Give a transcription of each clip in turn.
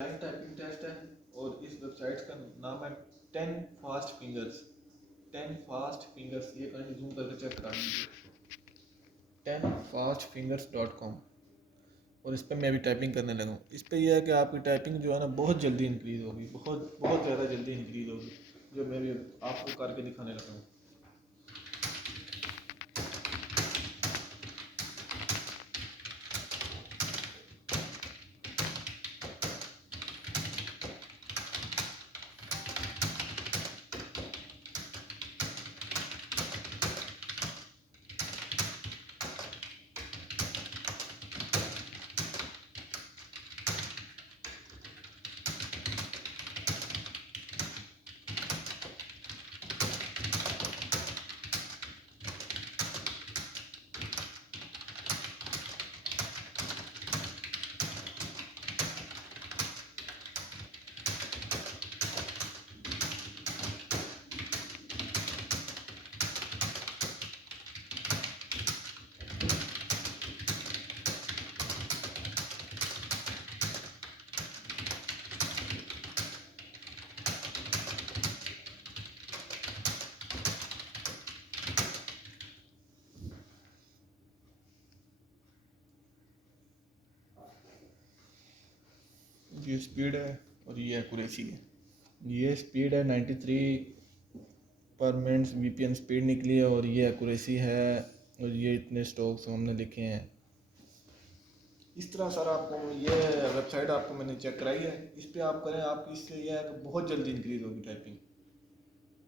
Online typing test है और इस वेबसाइट का नाम है 10 फास्ट फिंगर्स। 10 फास्ट फिंगर्स, ये कहीं जूम करके चेक करा लीजिए, 10fastfingers.com। और इस पर मैं अभी टाइपिंग करने लगा हूँ। इस पर यह है कि आपकी टाइपिंग जो है ना बहुत जल्दी इंक्रीज़ होगी, बहुत बहुत ज़्यादा जल्दी इंक्रीज़ होगी, जो मैं भी आपको करके दिखाने लगा हूँ। ये स्पीड है और ये एक्यूरेसी है। ये स्पीड है 93 पर मिनट VPN स्पीड निकली है और ये एक्यूरेसी है और ये इतने स्ट्रोक्स हमने लिखे हैं। इस तरह सर आपको ये वेबसाइट आपको मैंने चेक कराई है, इस पर आप करें, आपकी इससे यह है कि बहुत जल्दी इंक्रीज़ होगी टाइपिंग,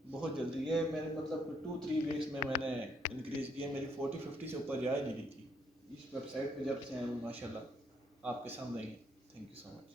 बहुत जल्दी। ये मैंने मतलब 2-3 वीक्स में मैंने इंक्रीज़ किया, मेरी 40-50 से ऊपर जा ही नहीं रही थी। इस वेबसाइट पे जब से आया हूँ माशाल्लाह आपके सामने ही। Thank you so much.